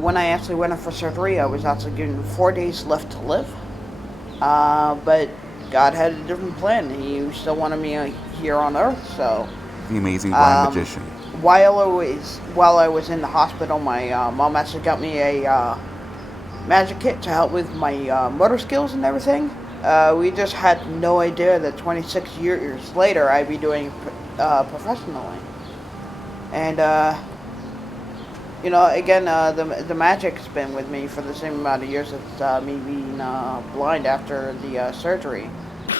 When I actually went in for surgery, I was actually given 4 days left to live. But God had a different plan. He still wanted me here on Earth, so... The amazing blind magician. While I was in the hospital, my mom actually got me a magic kit to help with my motor skills and everything. We just had no idea that 26 years later I'd be doing professionally. And again, the magic's been with me for the same amount of years as me being blind after the surgery.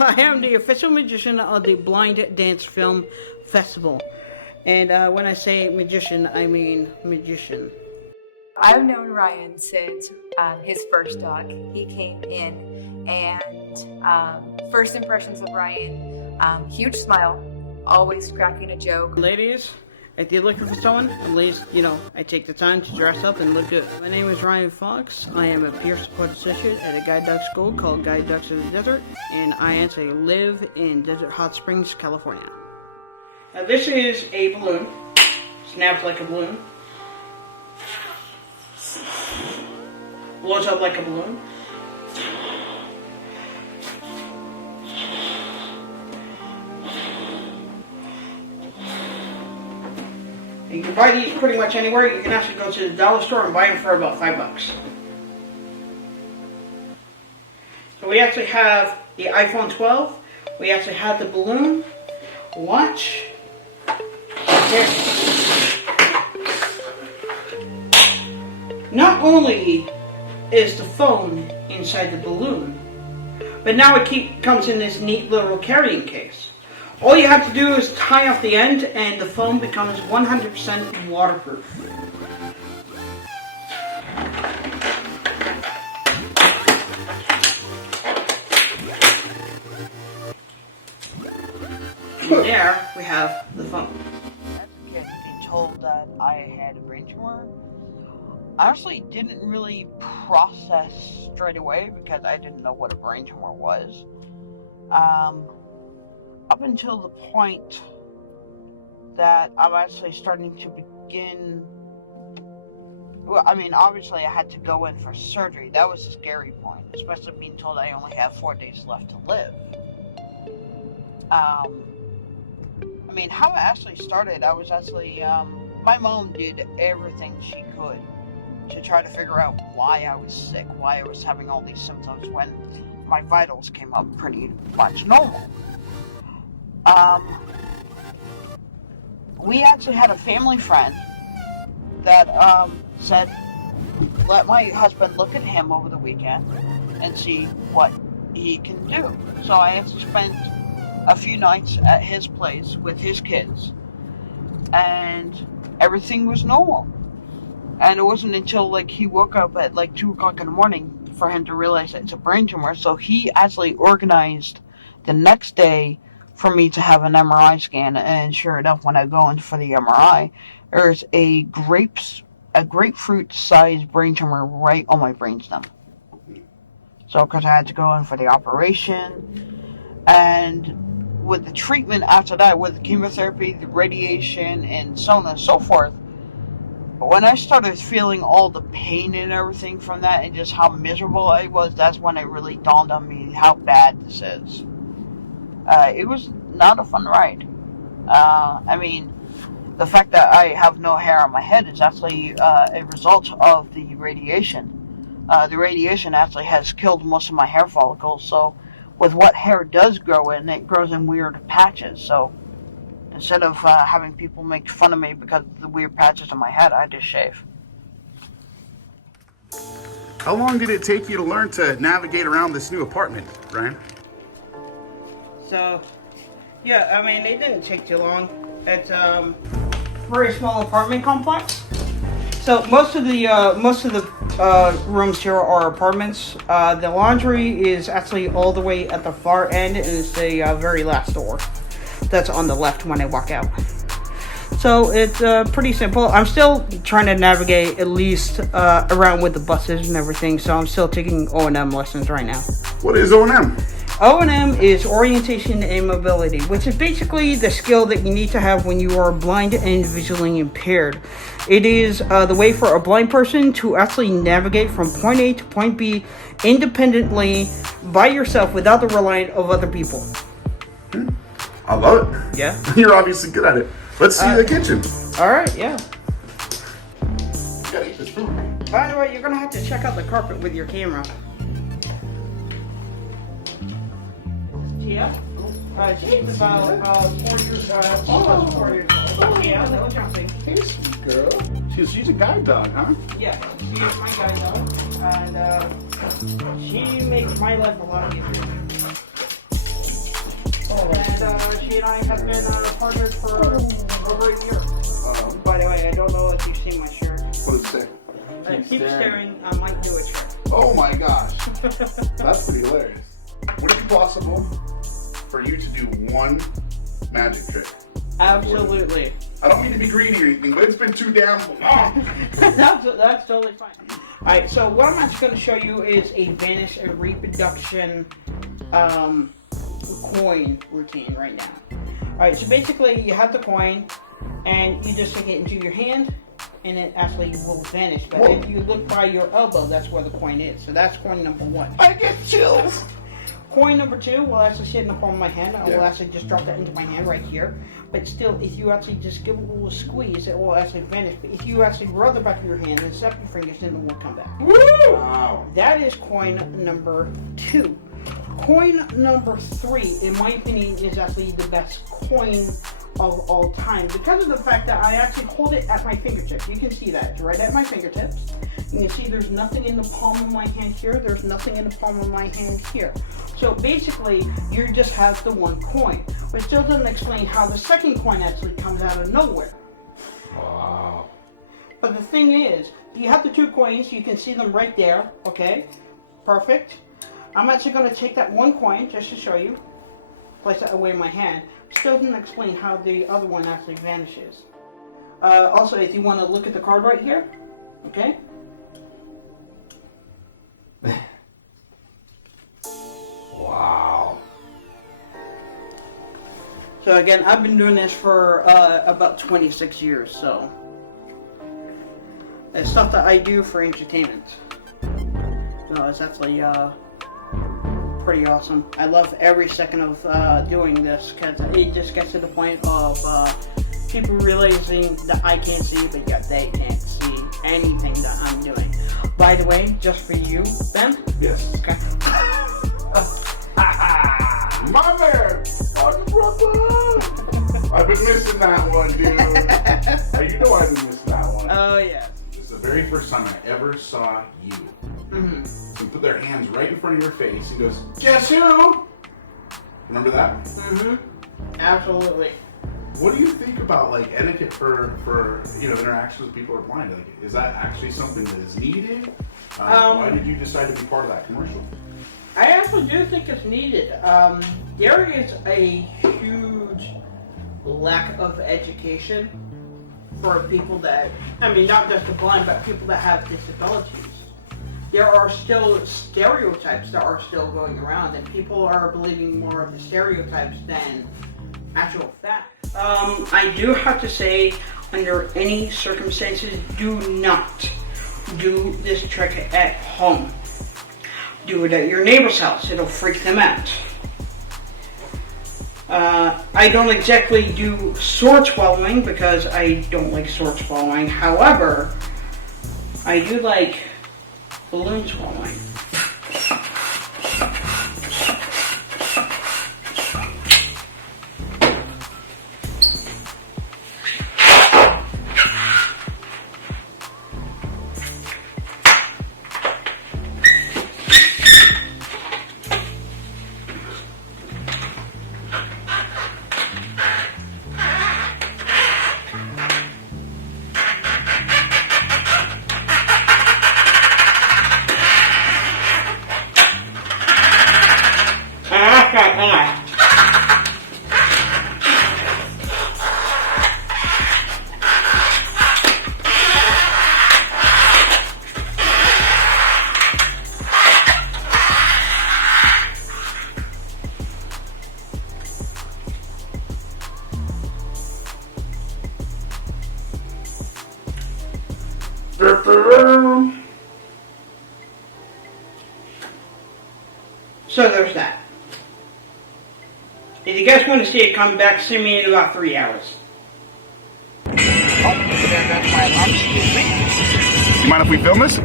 I am the official magician of the Blind Dance Film Festival. And when I say magician, I mean magician. I've known Ryan since his first dog. He came in, and first impressions of Ryan, huge smile, always cracking a joke. Ladies, if you're looking for someone, at least, I take the time to dress up and look good. My name is Ryan Fox. I am a peer support associate at a guide dog school called Guide Dogs of the Desert, and I actually live in Desert Hot Springs, California. Now this is a balloon. Snaps like a balloon. Blows up like a balloon. You can buy these pretty much anywhere. You can actually go to the dollar store and buy them for about $5. So we actually have the iPhone 12. We actually have the balloon. Watch. There. Not only is the phone inside the balloon, but now it comes in this neat little carrying case. All you have to do is tie off the end and the phone becomes 100% waterproof. And there we have the phone. As a kid, being told that I had a brain tumor, I honestly didn't really process straight away because I didn't know what a brain tumor was. Up until the point that I'm actually starting to begin... Well, I mean, obviously I had to go in for surgery. That was a scary point, especially being told I only have 4 days left to live. I mean, how it actually started, I was actually... my mom did everything she could to try to figure out why I was sick, why I was having all these symptoms when my vitals came up pretty much normal. We actually had a family friend that said, let my husband look at him over the weekend and see what he can do. So I actually spent a few nights at his place with his kids, and everything was normal. And it wasn't until he woke up at 2 o'clock in the morning for him to realize that it's a brain tumor. So he actually organized the next day for me to have an MRI scan, and sure enough, when I go in for the MRI, there's a grapefruit-sized brain tumor right on my brainstem. So, because I had to go in for the operation, and with the treatment after that, with the chemotherapy, the radiation, and so on and so forth, when I started feeling all the pain and everything from that, and just how miserable I was, that's when it really dawned on me how bad this is. It was not a fun ride. I mean, the fact that I have no hair on my head is actually a result of the radiation. The radiation actually has killed most of my hair follicles, so with what hair does grow in, it grows in weird patches. So instead of having people make fun of me because of the weird patches on my head, I just shave. How long did it take you to learn to navigate around this new apartment, Ryan? So, yeah, I mean, it didn't take too long. It's a very small apartment complex. So most of the rooms here are apartments. The laundry is actually all the way at the far end, and it's the very last door. That's on the left when I walk out. So it's pretty simple. I'm still trying to navigate at least around with the buses and everything. So I'm still taking O&M lessons right now. What is O&M? O&M is orientation and mobility, which is basically the skill that you need to have when you are blind and visually impaired. It is the way for a blind person to actually navigate from point A to point B independently by yourself without the reliance of other people. I love it. Yeah. You're obviously good at it. Let's see the kitchen. All right, yeah. You gotta eat this food. By the way, you're gonna have to check out the carpet with your camera. Yeah. She's about 4 years, almost 4 years old. Yeah, no jumping. Hey, sweet girl. She's a guide dog, huh? Yeah, she is my guide dog, and she makes my life a lot easier. And she and I have been partners for over a year. By the way, I don't know if you've seen my shirt. What does it say? Keep staring, I might do it shirt. Oh my gosh. That's pretty hilarious. Would it be possible for you to do one magic trick? Absolutely. I don't mean to be greedy or anything, but it's been too damn long. That's totally fine. Alright, so what I'm actually going to show you is a vanish and reproduction coin routine right now. Alright, so basically you have the coin and you just take it into your hand and it actually will vanish. But Whoa. if you look by your elbow, that's where the coin is. So that's coin number 1. I get chills. Coin number 2 will actually sit in the palm of my hand. I will Yeah. actually just drop that into my hand right here. But still, if you actually just give it a little squeeze, it will actually vanish. But if you actually rub the back of your hand and snap your fingers, then it will come back. Woo! Wow. That is coin number 2. Coin number 3, in my opinion, is actually the best coin of all time because of the fact that I actually hold it at my fingertips. You can see that. It's right at my fingertips. You can see there's nothing in the palm of my hand here. There's nothing in the palm of my hand here. So basically, you just have the one coin. But it still doesn't explain how the second coin actually comes out of nowhere. Wow. But the thing is, you have the 2 coins. You can see them right there. Okay? Perfect. I'm actually going to take that one coin just to show you. Place it away in my hand. Still doesn't explain how the other one actually vanishes. Also, if you want to look at the card right here. Okay? Wow. So again, I've been doing this for about 26 years, so it's stuff that I do for entertainment. So it's actually pretty awesome. I love every second of doing this because it just gets to the point of people realizing that I can't see, but yet they can't see anything that I'm doing. By the way, just for you, Ben. Yes. Okay. My man! Oh, Brooklyn! I've been missing that one, dude. You know I've been missing that one. Oh yeah. This is the very first time I ever saw you. Mm-hmm. So you put their hands right in front of your face and goes, guess who? Remember that? Mm-hmm. Absolutely. What do you think about like etiquette for interactions with people who are blind? Like, is that actually something that is needed? Why did you decide to be part of that commercial? I actually do think it's needed. There is a huge lack of education for people that, I mean, not just the blind, but people that have disabilities. There are still stereotypes that are still going around, and people are believing more of the stereotypes than actual fact. I do have to say, under any circumstances, do not do this trick at home. Do it at your neighbor's house. It'll freak them out. I don't exactly do sword swallowing because I don't like sword swallowing. However, I do like balloon swallowing. So there's that. If you guys want to see it come back, see me in about 3 hours. Oh, there goes my alarm. Excuse me. You mind if we film this?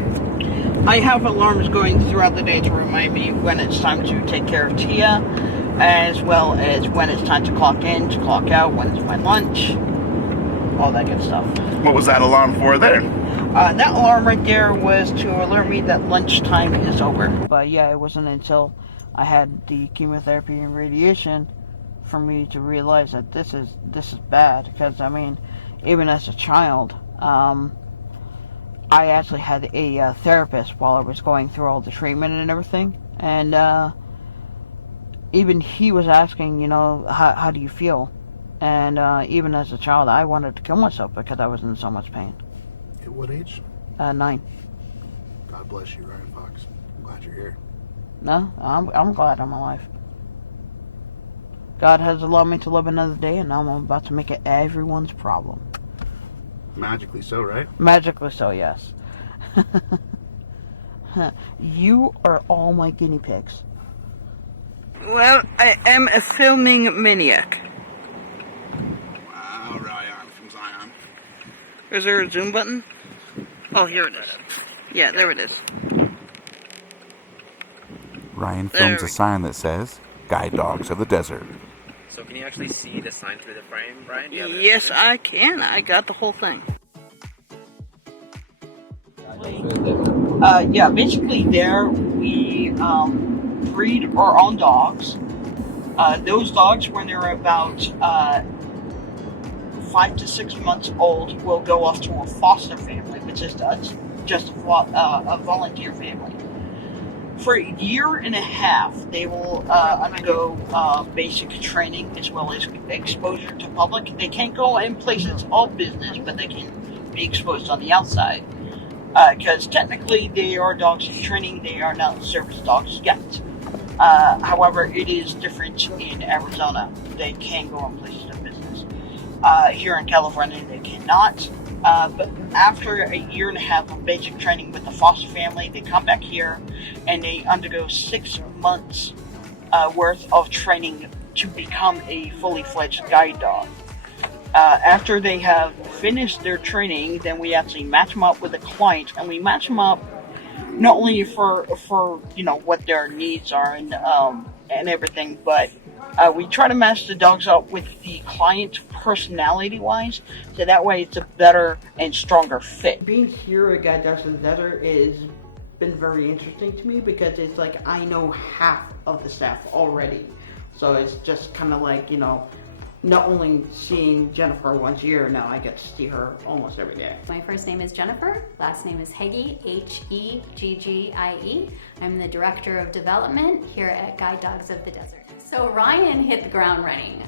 I have alarms going throughout the day to remind me when it's time to take care of Tia, as well as when it's time to clock in, to clock out, when it's my lunch, all that good stuff. What was that alarm for there? That alarm right there was to alert me that lunchtime is over. But yeah, it wasn't until I had the chemotherapy and radiation for me to realize that this is bad. Because I mean, even as a child, I actually had a therapist while I was going through all the treatment and everything, and even he was asking, you know, how do you feel? And even as a child, I wanted to kill myself because I was in so much pain. At what age? 9. God bless you, Ryan Fox. I'm glad you're here. No, I'm glad I'm alive. God has allowed me to live another day, and now I'm about to make it everyone's problem. Magically so, right? Magically so, yes. You are all my guinea pigs. Well, I am a filming maniac. Wow, Ryan from Zion. Is there a zoom button? Oh, here it is. Yeah, there it is. Ryan There films we a sign that says, Guide Dogs of the Desert. So can you actually see the sign through the frame, Brian? Do you have it Yes, in? I can. I got the whole thing. Yeah, basically there we breed our own dogs. Those dogs, when they're about 5 to 6 months old, will go off to a foster family, which is just a volunteer family. For a year and a half, they will undergo basic training as well as exposure to public. They can't go in places of business, but they can be exposed on the outside. Because technically they are dogs in training, they are not service dogs yet. However, it is different in Arizona. They can go in places of business. Here in California, they cannot. But after a year and a half of basic training with the foster family, they come back here and they undergo 6 months worth of training to become a fully fledged guide dog. After they have finished their training, then we actually match them up with a client, and we match them up not only for you know what their needs are and everything, but we try to match the dogs up with the client personality-wise, so that way it's a better and stronger fit. Being here at Guide Dogs of the Desert has been very interesting to me because it's like I know half of the staff already, so it's just kind of like, you know, not only seeing Jennifer once a year, now I get to see her almost every day. My first name is Jennifer, last name is Heggie, H-E-G-G-I-E. I'm the Director of Development here at Guide Dogs of the Desert. So Ryan hit the ground running.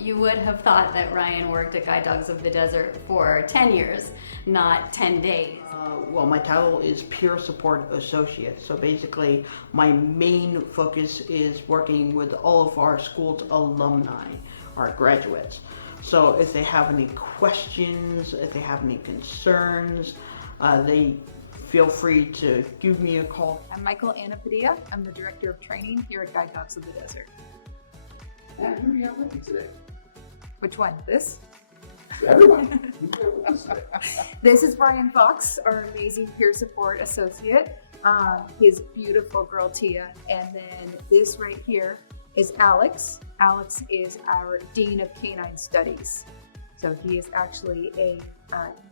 You would have thought that Ryan worked at Guide Dogs of the Desert for 10 years, not 10 days. Well, my title is Peer Support Associate. So basically, my main focus is working with all of our school's alumni, our graduates. So if they have any questions, if they have any concerns, they feel free to give me a call. I'm Michael Anapadilla. I'm the Director of Training here at Guide Dogs of the Desert. And who do you have with you today? Which one? This? Everyone. Who do you have with us today? This is Brian Fox, our amazing peer support associate. His beautiful girl Tia. And then this right here is Alex. Alex is our Dean of Canine Studies. So he is actually a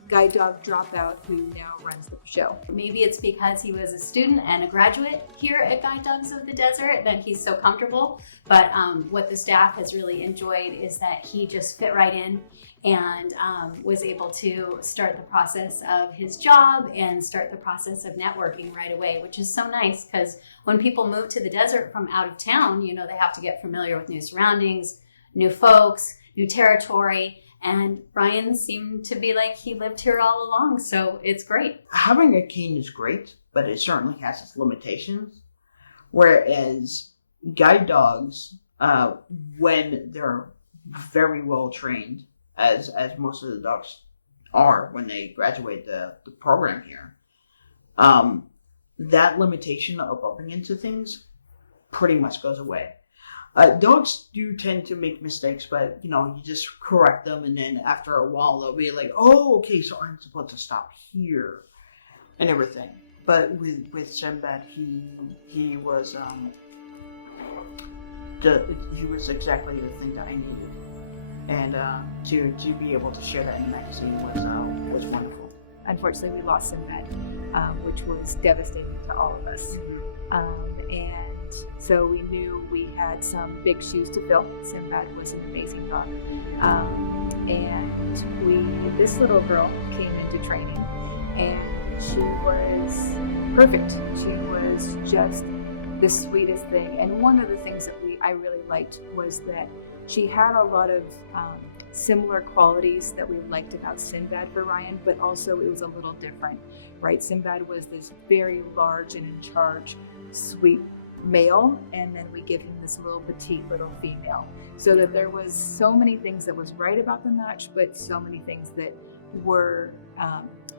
guide dog dropout who now runs the show. Maybe it's because he was a student and a graduate here at Guide Dogs of the Desert that he's so comfortable. But what the staff has really enjoyed is that he just fit right in and was able to start the process of his job and start the process of networking right away, which is so nice because when people move to the desert from out of town, you know, they have to get familiar with new surroundings, new folks, new territory. And Ryan seemed to be like he lived here all along, so it's great. Having a cane is great, but it certainly has its limitations. Whereas guide dogs, when they're very well trained, as most of the dogs are when they graduate the program here, that limitation of bumping into things pretty much goes away. Dogs do tend to make mistakes, but you just correct them, and then after a while they'll be like, "Oh, okay, so I'm supposed to stop here," and everything. But with Sinbad, he was he was exactly the thing that I needed, and to be able to share that in the magazine was wonderful. Unfortunately, we lost Sinbad, which was devastating to all of us. And so we knew we had some big shoes to fill. Sinbad was an amazing dog. And this little girl came into training, and she was perfect. She was just the sweetest thing. And one of the things that I really liked was that she had a lot of similar qualities that we liked about Sinbad for Ryan, but also it was a little different, right? Sinbad was this very large and in charge, sweet male, and then we give him this little petite little female. So that there was so many things that was right about the match, but so many things that were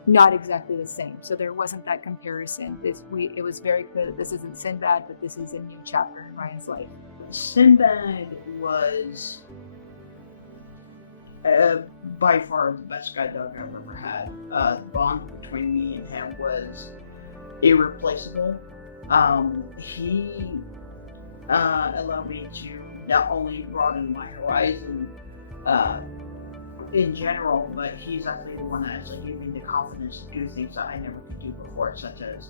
not exactly the same. So there wasn't that comparison. It was very clear that this isn't Sinbad, but this is a new chapter in Ryan's life. Sinbad was by far the best guide dog I've ever had. The bond between me and him was irreplaceable. He allowed me to not only broaden my horizon in general, but he's actually the one that actually gave me the confidence to do things that I never could do before, such as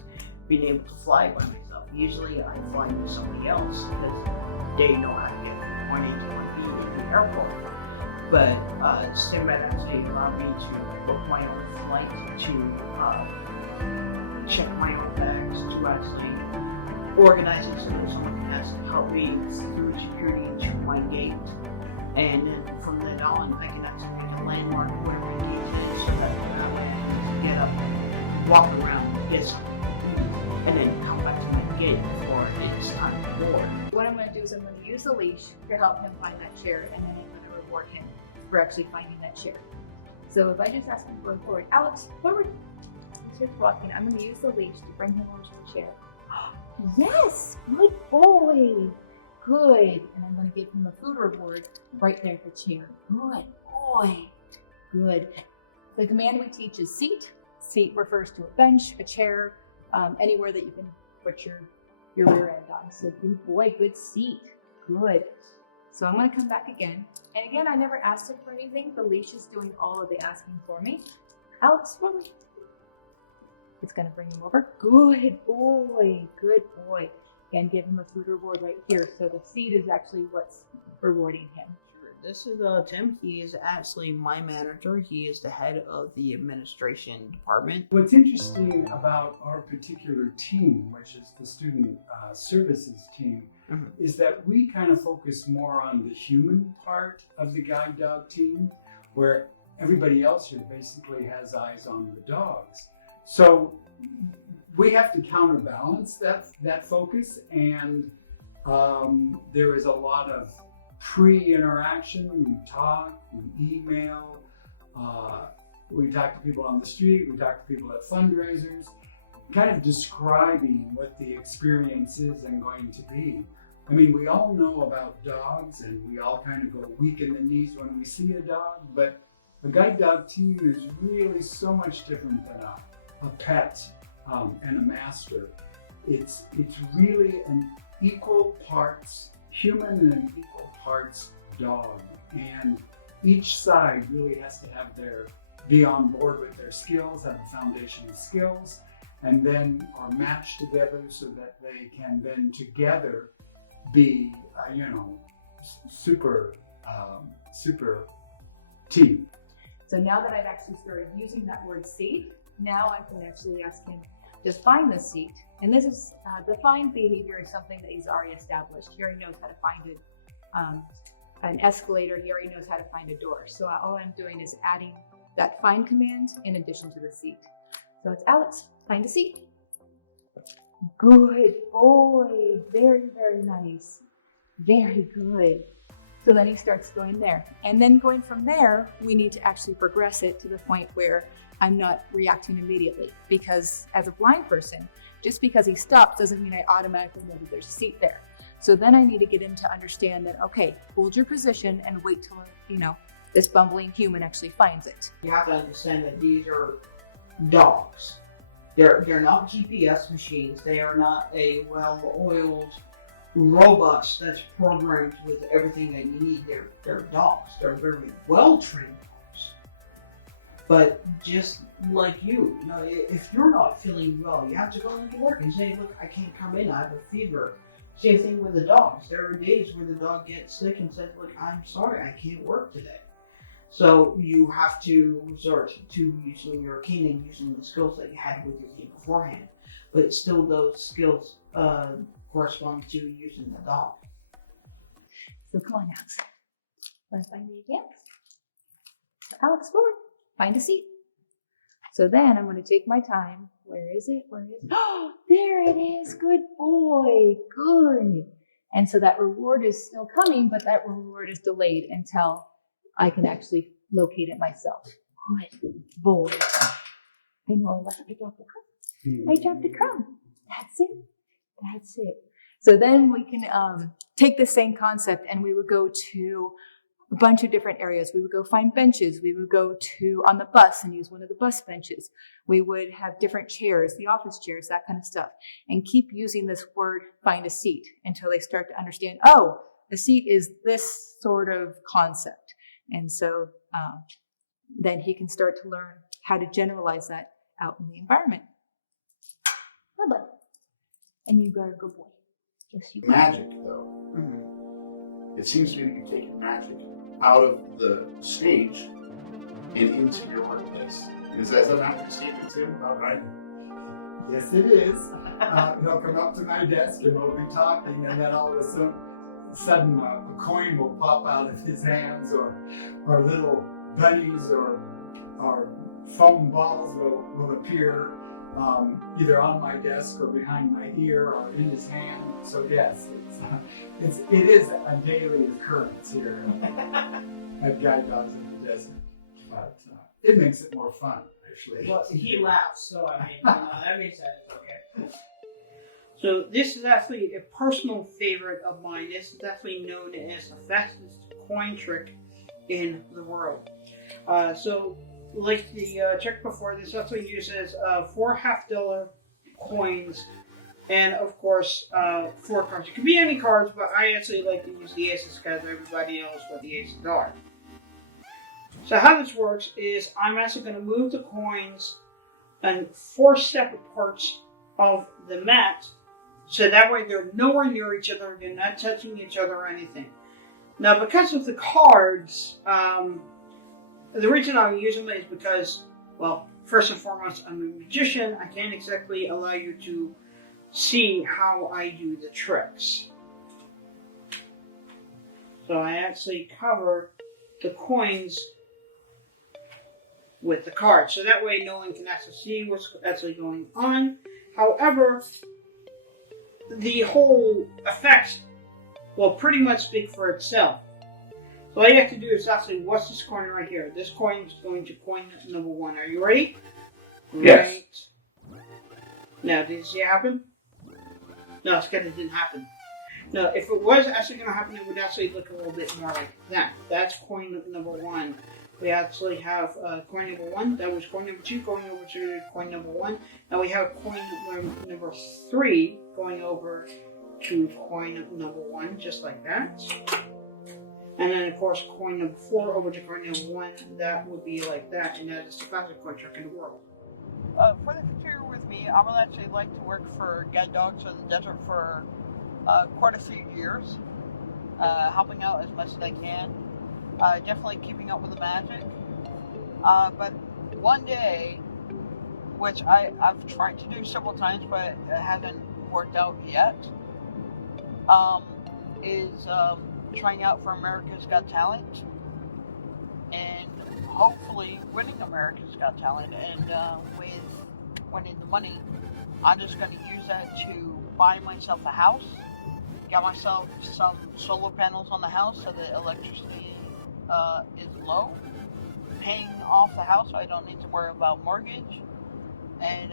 being able to fly by myself. Usually I fly with somebody else because they know how to get from point A to point B to the airport. But Sinbad actually allowed me to book my own flight, to check my own bags, to actually organize it so someone has to help me through security to my gate. And then from then on, I can actually pick a landmark where my gate is so that I can get up, walk around, get something, and then come back to my gate before it's time to board. What I'm going to do is I'm going to use the leash to help him find that chair, and then I'm going to reward him for actually finding that chair. So if I just ask him to go forward, Alex, forward. He's just walking. I'm going to use the leash to bring him over to the chair. Yes, good boy. Good. And I'm going to give him a food reward right there at the chair. Good boy. Good. The command we teach is seat. Seat refers to a bench, a chair, anywhere that you can put your rear end on. So good boy, good seat. Good. So I'm going to come back again. And again, I never asked him for anything. The leash is doing all of the asking for me. Alex, forward. It's going to bring him over. Good boy. Good boy. And give him a food reward right here. So the seat is actually what's rewarding him. This is Tim. He is actually my manager. He is the head of the administration department. What's interesting about our particular team, which is the student services team, is that we kind of focus more on the human part of the guide dog team, where everybody else here basically has eyes on the dogs. So we have to counterbalance that focus, and there is a lot of pre-interaction. We talk, we email, we talk to people on the street, we talk to people at fundraisers, kind of describing what the experience is and going to be. I mean, we all know about dogs, and we all kind of go weak in the knees when we see a dog, but a guide dog team is really so much different than a pet and a master. It's really an equal parts human and an equal parts dog, and each side really has to be on board with their skills, have a foundation of skills, and then are matched together so that they can then together be super team. So now that I've actually started using that word seat, now I can actually ask him, just find the seat. And this is, the find behavior is something that he's already established. He already knows how to find an escalator. He already knows how to find a door. So all I'm doing is adding that find command in addition to the seat. So it's Alex, find a seat. Good boy, very, very nice. Very good. So then he starts going there. And then going from there, we need to actually progress it to the point where I'm not reacting immediately, because as a blind person, just because he stops doesn't mean I automatically know that there's a seat there. So then I need to get him to understand that, okay, hold your position and wait till, this bumbling human actually finds it. You have to understand that these are dogs. They're not GPS machines. They are not a well-oiled robot that's programmed with everything that you need. They're dogs. They're very well-trained dogs. But just like you, if you're not feeling well, you have to go into work and say, look, I can't come in. I have a fever. Same thing with the dogs. There are days where the dog gets sick and says, look, I'm sorry, I can't work today. So you have to resort to using your cane and using the skills that you had with your cane beforehand. But still those skills correspond to using the dog. So come on, Alex. Want to find me again? So Alex, forward. Find a seat. So then I'm going to take my time. Where is it? Oh, there it is. Good boy. Good. And so that reward is still coming, but that reward is delayed until I can actually locate it myself. Good boy. I know I have to drop the crumb. I dropped the crumb. That's it. That's it. So then we can take the same concept and we would go to a bunch of different areas. We would go find benches. We would go to on the bus and use one of the bus benches. We would have different chairs, the office chairs, that kind of stuff, and keep using this word, find a seat, until they start to understand, oh, a seat is this sort of concept. And so then he can start to learn how to generalize that out in the environment. Lovely. And you got a good boy. Yes, you got. Magic, though. It seems to me that you've taken magic out of the stage and into your workplace. Is that an accurate statement, Tim? About right? Yes, it is. He'll come up to my desk and we'll be talking, and then all of a sudden a coin will pop out of his hands, or little bunnies or foam balls will appear either on my desk or behind my ear or in his hand. So yes, it is a daily occurrence here at Guide Dogs in the Desert, but it makes it more fun, actually. Well, he laughs, so I mean, that means that it's okay. So this is actually a personal favorite of mine. This is actually known as the fastest coin trick in the world. So like the trick before, this actually uses 4 $half coins and of course 4 cards. It could be any cards, but I actually like to use the aces because everybody knows what the aces are. So how this works is I'm actually going to move the coins on 4 separate parts of the mat, so that way they're nowhere near each other, they're not touching each other or anything. Now because of the cards, the reason I'm using them is because, well, first and foremost, I'm a magician. I can't exactly allow you to see how I do the tricks. So I actually cover the coins with the cards, so that way no one can actually see what's actually going on. However, the whole effect will pretty much speak for itself. So all you have to do is actually, what's this coin right here? This coin is going to coin number 1. Are you ready? Yes. Right. Now, did you see it happen? No, it's because it didn't happen. No, if it was actually going to happen, it would actually look a little bit more like that. That's coin number 1. We actually have coin number 1. That was coin number 2 going over to coin number 1. Now we have coin number 3 going over to coin number 1, just like that. And then, of course, coin number 4 over to coin number 1. That would be like that, and that is the fastest coin trick in the world. For the future with me, I would actually like to work for Guide Dogs in the Desert for quite a few years, helping out as much as I can. Definitely keeping up with the magic. But one day, which I've tried to do several times, but it hasn't worked out yet, is trying out for America's Got Talent, and hopefully winning America's Got Talent. And with winning the money, I'm just going to use that to buy myself a house, get myself some solar panels on the house so that electricity is low, paying off the house so I don't need to worry about mortgage, and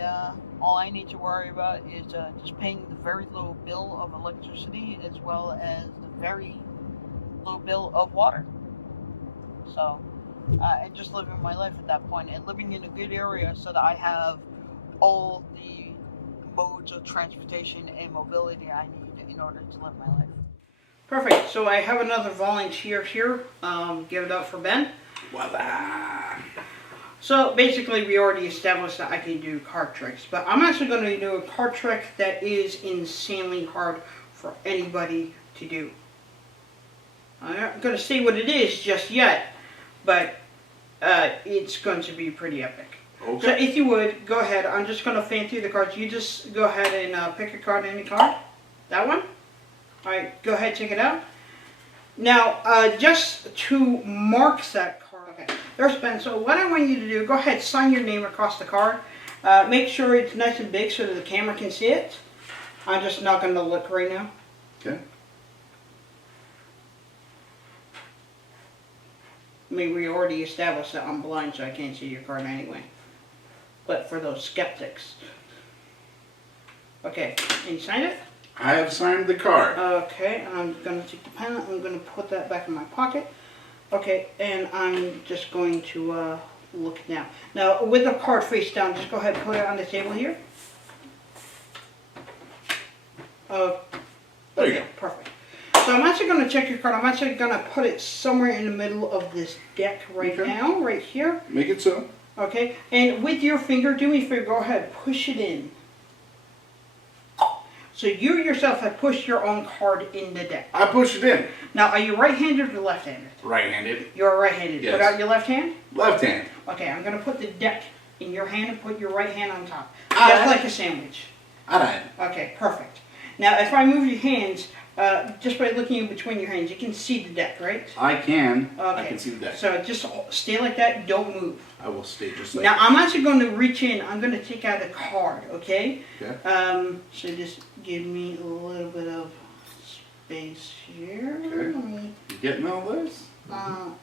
All I need to worry about is just paying the very low bill of electricity as well as the very low bill of water. So, and just living my life at that point and living in a good area so that I have all the modes of transportation and mobility I need in order to live my life. Perfect. So I have another volunteer here. Give it up for Ben. Voila! So basically, we already established that I can do card tricks, but I'm actually going to do a card trick that is insanely hard for anybody to do. I'm not going to say what it is just yet, but it's going to be pretty epic. Okay. So if you would, go ahead. I'm just going to fan through the cards. You just go ahead and pick a card, any card. That one? Alright, go ahead, check it out. Now, just to mark that card. Okay, there's Ben. So what I want you to do, go ahead, sign your name across the card. Make sure it's nice and big so that the camera can see it. I'm just not going to look right now. Okay. I mean, we already established that I'm blind, so I can't see your card anyway. But for those skeptics. Okay, and you sign it? I have signed the card. Okay, I'm going to take the pen, I'm going to put that back in my pocket. Okay, and I'm just going to look now. Now, with the card face down, just go ahead and put it on the table here. There you go. Perfect. So I'm actually going to check your card. I'm actually going to put it somewhere in the middle of this deck right now, right here. Make it so. Okay, and with your finger, do me a favor, go ahead, push it in. So you yourself have pushed your own card in the deck. I push it in. Now, are you right-handed or left-handed? Right-handed. You're right-handed. Yes. Put out your left hand. Left hand. Okay, I'm going to put the deck in your hand and put your right hand on top. All Just right. like a sandwich. Alright. Okay, perfect. Now, if I move your hands, just by looking in between your hands, you can see the deck, right? I can. Okay. I can see the deck. So just stay like that. Don't move. I will stay just like Now, that. I'm actually going to reach in. I'm going to take out a card, okay? Okay. So just give me a little bit of space here. Okay. Let me, You getting all this?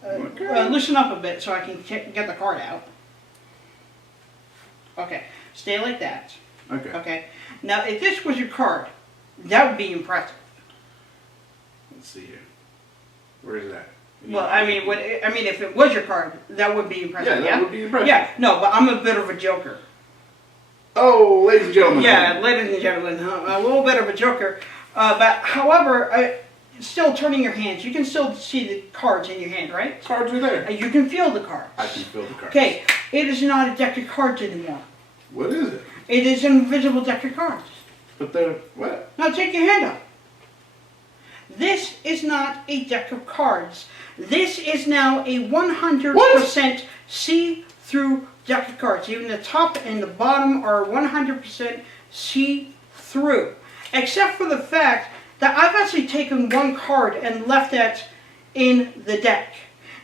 Okay. loosen up a bit so I can get the card out. Okay. Stay like that. Okay. Okay. Now, if this was your card, that would be impressive. Let's see here. Where is that? Well, I mean, if it was your card, that would be impressive. Yeah, that would be impressive. Yeah. No, but I'm a bit of a joker. Oh, ladies and gentlemen. Yeah, ladies and gentlemen, a little bit of a joker. But however, still turning your hands, you can still see the cards in your hand, right? Cards are there. You can feel the cards. I can feel the cards. Okay, it is not a deck of cards anymore. What is it? It is an invisible deck of cards. But they're what? Now take your hand up. This is not a deck of cards. This is now a 100% see-through deck of cards. Even the top and the bottom are 100% see-through. Except for the fact that I've actually taken one card and left that in the deck.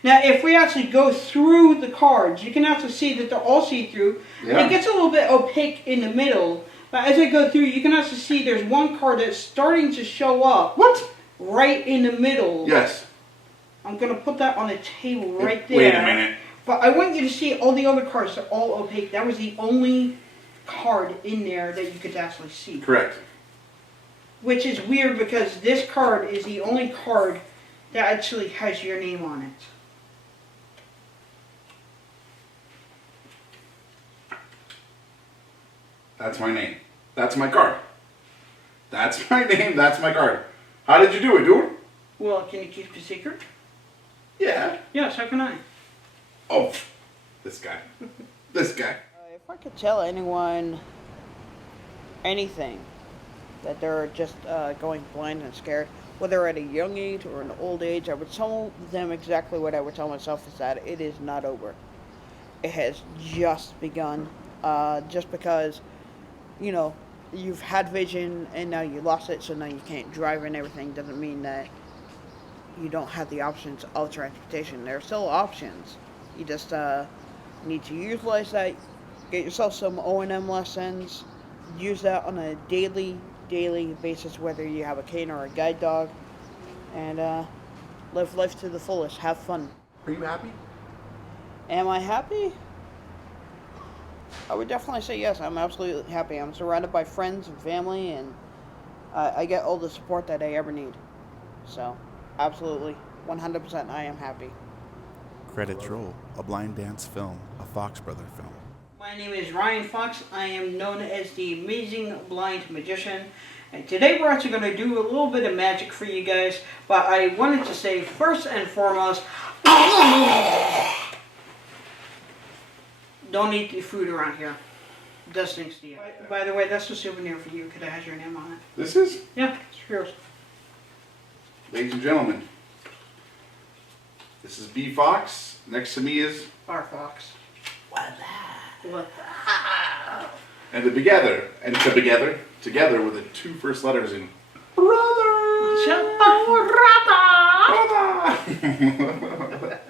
Now, if we actually go through the cards, you can actually see that they're all see-through. Yeah. It gets a little bit opaque in the middle, but as I go through, you can actually see there's one card that's starting to show up. What? Right in the middle. Yes. I'm going to put that on the table right there. Wait a minute. But I want you to see all the other cards are all opaque. That was the only card in there that you could actually see. Correct. Which is weird because this card is the only card that actually has your name on it. That's my name. That's my card. That's my name. That's my card. How did you do it, dude? Well, can you keep a secret? Yeah. Yes, how can I? Oh, this guy. This guy. If I could tell anyone anything, that they're just going blind and scared, whether at a young age or an old age, I would tell them exactly what I would tell myself, is that it is not over. It has just begun. Just because, you know, you've had vision and now you lost it, so now you can't drive and everything, doesn't mean that you don't have the options of transportation. There are still options. You just need to utilize that. Get yourself some O&M lessons. Use that on a daily basis, whether you have a cane or a guide dog. And live life to the fullest. Have fun. Are you happy? Am I happy? I would definitely say yes. I'm absolutely happy. I'm surrounded by friends and family, and I get all the support that I ever need. So, absolutely, 100%, I am happy. Credits roll, a blind dance film, a Fox Brother film. My name is Ryan Fox. I am known as the Amazing Blind Magician. And today we're actually going to do a little bit of magic for you guys. But I wanted to say first and foremost, don't eat the food around here. It does things to you. By the way, that's a souvenir for you because it has your name on it. This is, Yeah, it's yours. ladies and gentlemen, this is B Fox. Next to me is, Our Fox. What the? and together with the two first letters in brother. Shut up, brother. Brother.